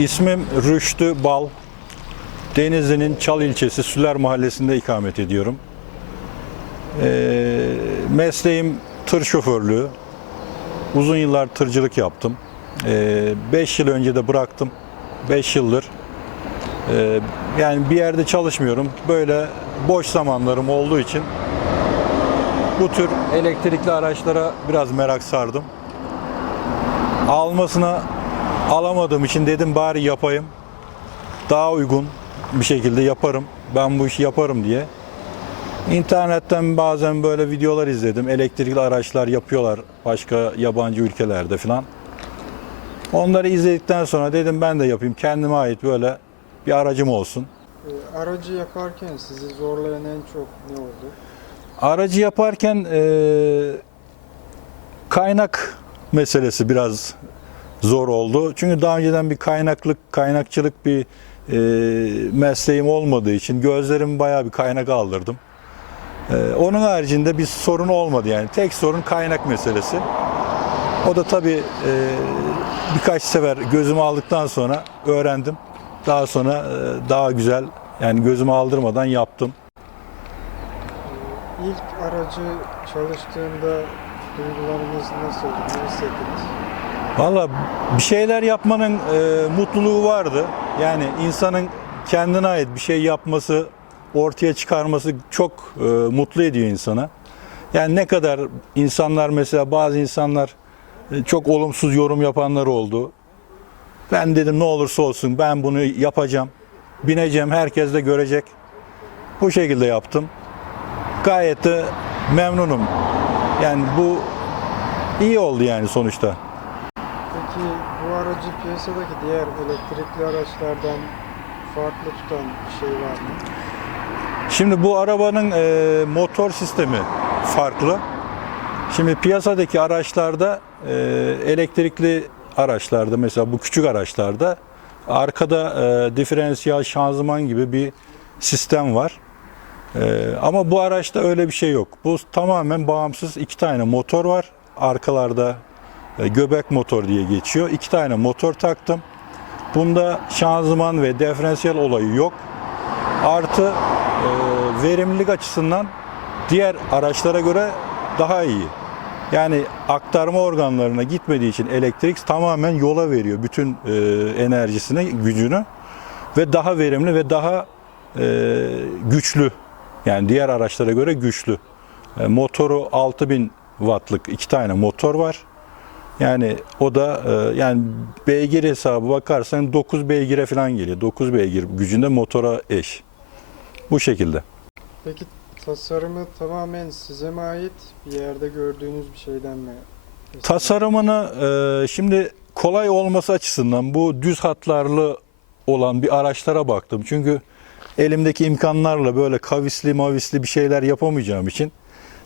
İsmim Rüştü Bal. Denizli'nin Çal ilçesi Süler Mahallesi'nde ikamet ediyorum. Ee, mesleğim tır şoförlüğü. Uzun yıllar tırcılık yaptım. 5 yıl önce de bıraktım. 5 yıldır. Ee, yani bir yerde çalışmıyorum. Böyle boş zamanlarım olduğu için bu tür elektrikli araçlara biraz merak sardım. Almasına alamadığım için dedim bari yapayım. Daha uygun bir şekilde yaparım. Ben bu işi yaparım diye. İnternetten bazen böyle videolar izledim. Elektrikli araçlar yapıyorlar başka yabancı ülkelerde falan. Onları izledikten sonra dedim ben de yapayım. Kendime ait böyle bir aracım olsun. Ee, Aracı yaparken sizi zorlayan en çok ne oldu? Aracı yaparken eee, kaynak meselesi biraz zor oldu. Çünkü daha önceden bir kaynaklık, kaynakçılık bir eee, mesleğim olmadığı için gözlerim bayağı bir kaynak aldırdım. Eee, onun haricinde bir sorun olmadı yani. Tek sorun kaynak meselesi. O da tabii eee, birkaç sefer gözümü aldıktan sonra öğrendim. Daha sonra eee, daha güzel yani gözümü aldırmadan yaptım. İlk aracı çalıştığında duygularınız nasıldı? Ne hissettiniz? Valla bir şeyler yapmanın e, mutluluğu vardı. Yani insanın kendine ait bir şey yapması, ortaya çıkarması çok e, mutlu ediyor insana. Yani ne kadar insanlar mesela bazı insanlar e, çok olumsuz yorum yapanlar oldu. Ben dedim ne olursa olsun ben bunu yapacağım. Bineceğim, herkes de görecek. Bu şekilde yaptım. Gayet de memnunum. Yani bu iyi oldu yani sonuçta. Peki bu aracı piyasadaki diğer elektrikli araçlardan farklı tutan bir şey var mı? Şimdi bu arabanın e, motor sistemi farklı. Şimdi piyasadaki araçlarda e, elektrikli araçlarda mesela bu küçük araçlarda arkada e, diferansiyel şanzıman gibi bir sistem var. E, ama bu araçta öyle bir şey yok. Bu tamamen bağımsız iki tane motor var. Arkalarda göbek motor diye geçiyor. İki tane motor taktım. Bunda şanzıman ve diferansiyel olayı yok. Artı e, verimlilik açısından diğer araçlara göre daha iyi. Yani aktarma organlarına gitmediği için elektrik tamamen yola veriyor bütün e, enerjisini, gücünü ve daha verimli ve daha e, güçlü. Yani diğer araçlara göre güçlü. E, motoru 6000 wattlık iki tane motor var. Yani o da e, yani beygir hesabı bakarsan 9 beygire falan geliyor. 9 beygir gücünde motora eş. Bu şekilde. Peki tasarımı tamamen size mi ait? Bir yerde gördüğünüz bir şeyden mi? Tasarımını e, şimdi kolay olması açısından bu düz hatlarlı olan bir araçlara baktım. Çünkü elimdeki imkanlarla böyle kavisli mavisli bir şeyler yapamayacağım için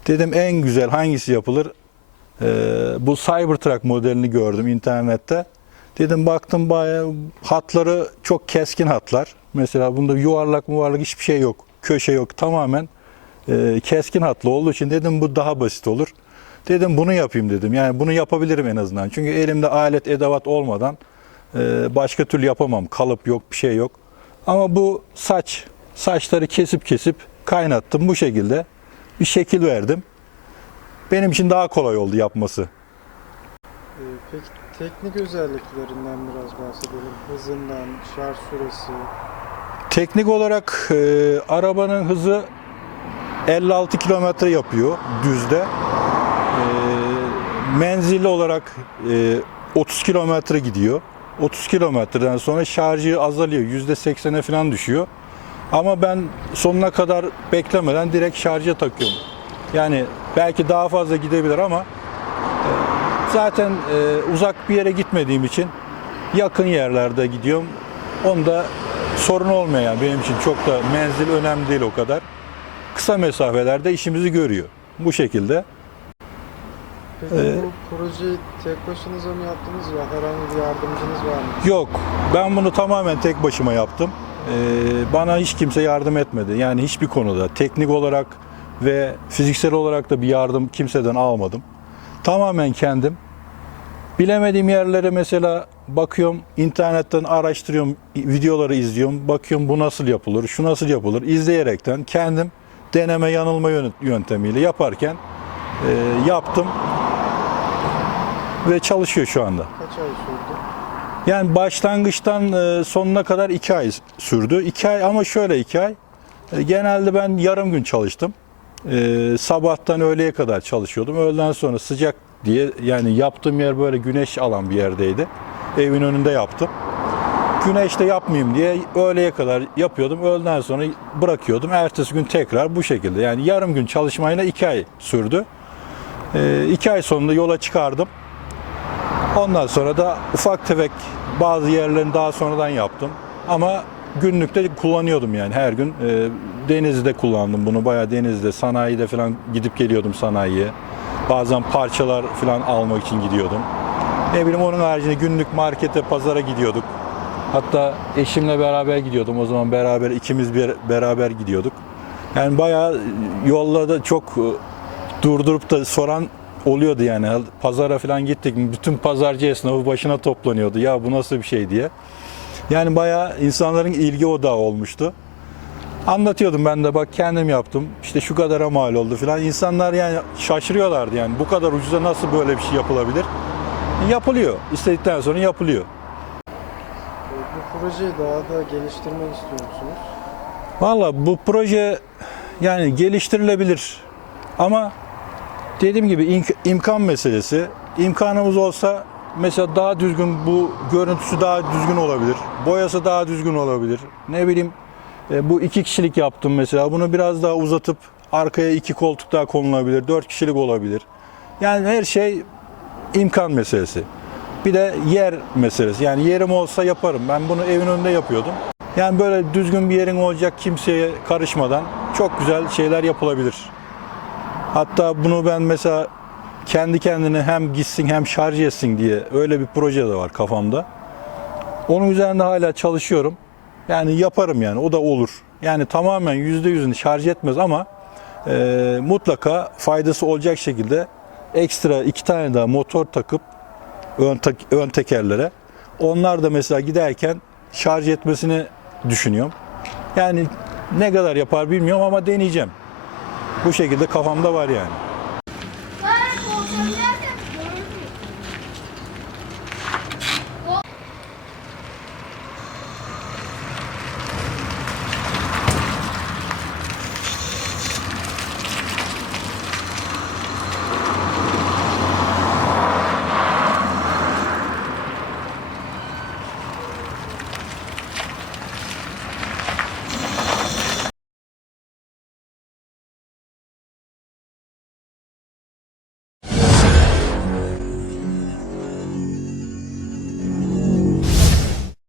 dedim en güzel hangisi yapılır? E, bu Cybertruck modelini gördüm internette. Dedim baktım bayağı hatları çok keskin hatlar. Mesela bunda yuvarlak muvarlak hiçbir şey yok. Köşe yok. Tamamen e, keskin hatlı olduğu için dedim bu daha basit olur. Dedim bunu yapayım dedim. Yani bunu yapabilirim en azından. Çünkü elimde alet edevat olmadan e, başka türlü yapamam. Kalıp yok, bir şey yok. Ama bu saç, saçları kesip kesip kaynattım bu şekilde. Bir şekil verdim. Benim için daha kolay oldu yapması. Ee, Peki teknik özelliklerinden biraz bahsedelim. Hızından, şarj süresi. Teknik olarak e, arabanın hızı 56 kilometre yapıyor düzde. E, menzilli olarak e, 30 kilometre gidiyor. 30 kilometreden sonra şarjı azalıyor. %80'e falan düşüyor. Ama ben sonuna kadar beklemeden direkt şarja takıyorum. Yani belki daha fazla gidebilir ama e, zaten e, uzak bir yere gitmediğim için yakın yerlerde gidiyorum. Onda sorun olmuyor yani benim için çok da menzil önemli değil o kadar. Kısa mesafelerde işimizi görüyor. Bu şekilde. Peki Ee, bu projeyi tek başınıza mı yaptınız ya herhangi bir yardımcınız var mı? Yok ben bunu tamamen tek başıma yaptım. Ee, bana hiç kimse yardım etmedi. Yani hiçbir konuda teknik olarak ve fiziksel olarak da bir yardım kimseden almadım. Tamamen kendim. Bilemediğim yerlere mesela bakıyorum internetten araştırıyorum, videoları izliyorum. Bakıyorum bu nasıl yapılır, şu nasıl yapılır. izleyerekten kendim deneme yanılma yön- yöntemiyle yaparken e, yaptım ve çalışıyor şu anda. Kaç ay sürdü? Yani başlangıçtan e, sonuna kadar iki ay sürdü. İki ay ama şöyle iki ay. E, Genelde ben yarım gün çalıştım. E, Sabahtan öğleye kadar çalışıyordum. Öğleden sonra sıcak diye yani yaptığım yer böyle güneş alan bir yerdeydi. Evin önünde yaptım. Güneşte yapmayayım diye öğleye kadar yapıyordum. Öğleden sonra bırakıyordum. Ertesi gün tekrar bu şekilde. Yani yarım gün çalışmayla iki ay sürdü. E, iki ay sonunda yola çıkardım. Ondan sonra da ufak tefek bazı yerlerini daha sonradan yaptım. Ama günlükte kullanıyordum yani her gün. E, denizde kullandım bunu. Bayağı denizde, sanayide falan gidip geliyordum sanayiye. Bazen parçalar falan almak için gidiyordum. Ne bileyim onun haricinde günlük markete, pazara gidiyorduk. Hatta eşimle beraber gidiyordum. O zaman beraber ikimiz bir beraber gidiyorduk. Yani bayağı yollarda çok e, durdurup da soran oluyordu yani. Pazara falan gittik. Bütün pazarcı esnafı başına toplanıyordu. Ya bu nasıl bir şey diye. Yani bayağı insanların ilgi odağı olmuştu. Anlatıyordum ben de bak kendim yaptım. İşte şu kadara mal oldu falan. İnsanlar yani şaşırıyorlardı yani. Bu kadar ucuza nasıl böyle bir şey yapılabilir? Yapılıyor. İstedikten sonra yapılıyor. Bu projeyi daha da geliştirmek istiyor musunuz? Valla bu proje yani geliştirilebilir ama dediğim gibi imk- imkan meselesi. İmkanımız olsa mesela daha düzgün bu görüntüsü daha düzgün olabilir. Boyası daha düzgün olabilir. Ne bileyim e, bu iki kişilik yaptım mesela. Bunu biraz daha uzatıp arkaya iki koltuk daha konulabilir. Dört kişilik olabilir. Yani her şey imkan meselesi. Bir de yer meselesi. Yani yerim olsa yaparım. Ben bunu evin önünde yapıyordum. Yani böyle düzgün bir yerin olacak kimseye karışmadan çok güzel şeyler yapılabilir. Hatta bunu ben mesela kendi kendine hem gitsin hem şarj etsin diye öyle bir proje de var kafamda. Onun üzerinde hala çalışıyorum. Yani yaparım yani o da olur. Yani tamamen yüzde yüzünü şarj etmez ama e, mutlaka faydası olacak şekilde ekstra iki tane daha motor takıp ön, tek- ön tekerlere onlar da mesela giderken şarj etmesini düşünüyorum. Yani ne kadar yapar bilmiyorum ama deneyeceğim. Bu şekilde kafamda var yani.